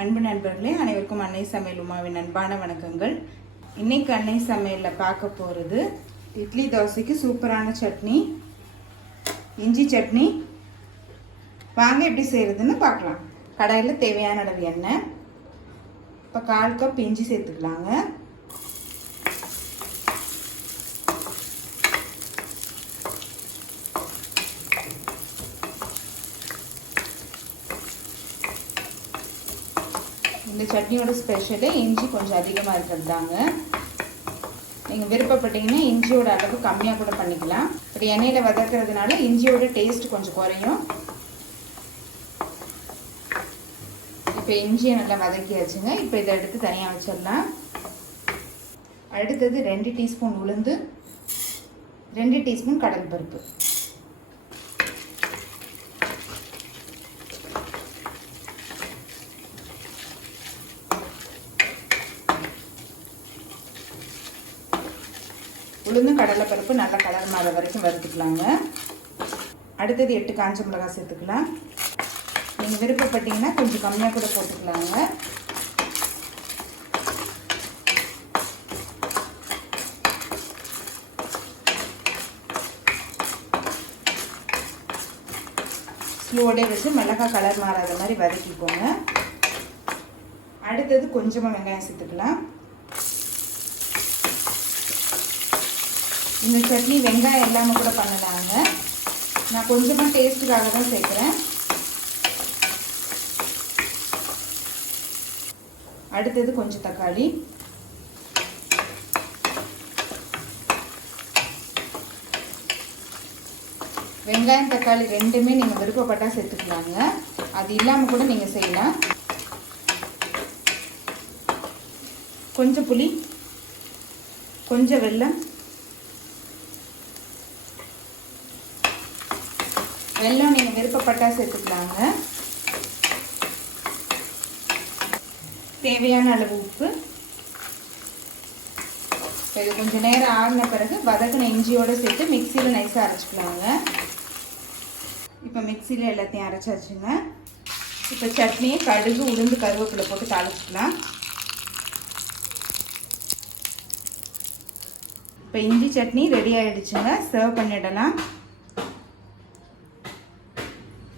அன்பு நண்பர்களே, அனைவருக்கும் அன்னை சமையல் உமாவின் அன்பான வணக்கங்கள். இன்னைக்கு அன்னை சமையலில் பார்க்க போகிறது இட்லி தோசைக்கு சூப்பரான சட்னி, இஞ்சி சட்னி. வாங்க எப்படி செய்கிறதுன்னு பார்க்கலாம். கடாயில் தேவையான அளவு எண்ணெய், இப்போ 1/4 கப் இஞ்சி சேர்த்துக்கலாங்க. இந்த சட்னியோட ஸ்பெஷலே இஞ்சி கொஞ்சம் அதிகமாக இருக்கிறது தாங்க. நீங்கள் விருப்பப்பட்டீங்கன்னா இஞ்சியோட அளவு கம்மியாக கூட பண்ணிக்கலாம். இப்படி எண்ணெயில் வதக்கிறதுனால இஞ்சியோட டேஸ்ட் கொஞ்சம் குறையும். இப்போ இஞ்சியை நல்லா வதக்கியாச்சுங்க. இப்போ இதை எடுத்து தனியாக வச்சிடலாம். அடுத்தது 2 டீஸ்பூன் உளுந்து, 2 டீஸ்பூன் கடலைப்பருப்பு, உளுந்து கடலைப்பருப்பு நல்லா கலர் மாற வரைக்கும் வறுத்துக்கலாங்க. அடுத்தது 8 காஞ்ச மிளகாய் சேர்த்துக்கலாம். நீங்கள் விருப்பப்பட்டீங்கன்னா கொஞ்சம் கம்மியாக கூட போட்டுக்கலாங்க. ஸ்லோடே வச்சு மிளகாய் கலர் மாறாத மாதிரி வதக்கிக்கோங்க. அடுத்தது கொஞ்சமாக வெங்காயம் சேர்த்துக்கலாம். இந்த சட்னி வெங்காயம் இல்லாமல் கூட பண்ணலாங்க. நான் கொஞ்சமாக டேஸ்ட்டுக்காக தான் சேர்க்குறேன். அடுத்தது கொஞ்சம் தக்காளி, வெங்காயம் தக்காளி ரெண்டுமே நீங்கள் விருப்பப்பட்டால் சேர்த்துக்கலாங்க. அது இல்லாமல் கூட நீங்கள் செய்யலாம். கொஞ்சம் புளி, கொஞ்சம் வெல்லம். வெல்லம் நீங்கள் விருப்பப்பட்டால் சேர்த்துக்கலாங்க. தேவையான அளவு உப்பு. இது கொஞ்சம் நேரம் ஆறின பிறகு வதக்கின இஞ்சியோடு சேர்த்து மிக்சியில் நைஸாக அரைச்சிக்கலாங்க. இப்போ மிக்சியில் எல்லாத்தையும் அரைச்சாச்சுங்க. இப்போ சட்னியை கடுகு, உளுந்து, கருவேப்பிலை போட்டு தாளிச்சிக்கலாம். இப்போ இஞ்சி சட்னி ரெடி ஆகிடுச்சுங்க. சர்வ் பண்ணிடலாம்.